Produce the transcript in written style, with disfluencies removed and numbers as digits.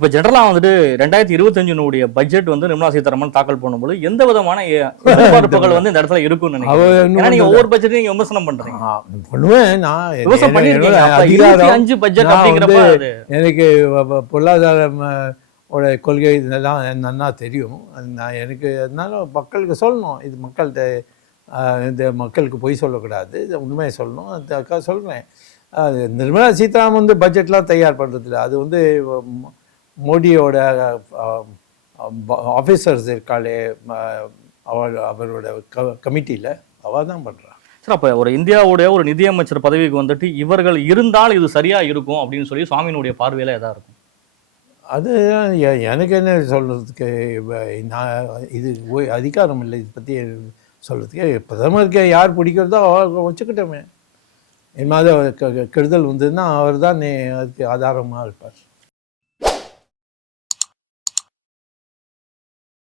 இப்போ ஜெனரலா வந்துட்டு 2025 பட்ஜெட் வந்து நிர்மலா சீதாராமன் தாக்கல் பண்ணும்போது எந்த விதமான எதிர்பார்ப்புகள் வந்து இந்த இடத்துல இருக்கும்னு நினைக்கிறேன். ஏன்னா நீங்க ஒவ்வொரு பட்ஜெட்டையும் நீங்க விமர்சனம் பண்றீங்க. பண்ணுவேன் நான். விமர்சனம் பண்ணிருக்கீங்க. அப்ப 25 பட்ஜெட் அப்படிங்கிறப்ப எனக்கு பொருளாதாரம் கொள்கை இதெல்லாம் நன்னா தெரியும். நான் எனக்கு அதனால மக்களுக்கு சொல்லணும். இது மக்கள்கிட்ட இந்த மக்களுக்கு பொய் சொல்லக்கூடாது, இதை உண்மையை சொல்லணும். அதுக்காக சொல்கிறேன். அது நிர்மலா சீதாராமன் வந்து பட்ஜெட்லாம் தயார் பண்ணுறதில்ல. அது வந்து மோடியோட ஆஃபீஸர்ஸ் இருக்காளே அவரோட கமிட்டியில் அவள் தான் பண்ணுறான். சார், அப்போ ஒரு இந்தியாவுடைய ஒரு நிதியமைச்சர் பதவிக்கு வந்துட்டு இவர்கள் இருந்தால் இது சரியா இருக்கும் அப்படின்னு சொல்லி சுவாமியினுடைய பார்வையில எதா இருக்கும்? அது எனக்கு என்ன சொல்கிறதுக்கு, நான் இது அதிகாரம் இல்லை இதை பற்றி சொல்கிறதுக்கு. பிரதமருக்கு யார் பிடிக்கிறதோ அவர் வச்சுக்கிட்டோமே. என் மாதிரி கெடுதல் வந்ததுன்னா அவர் தான் அதுக்கு ஆதாரமாக இருப்பார்.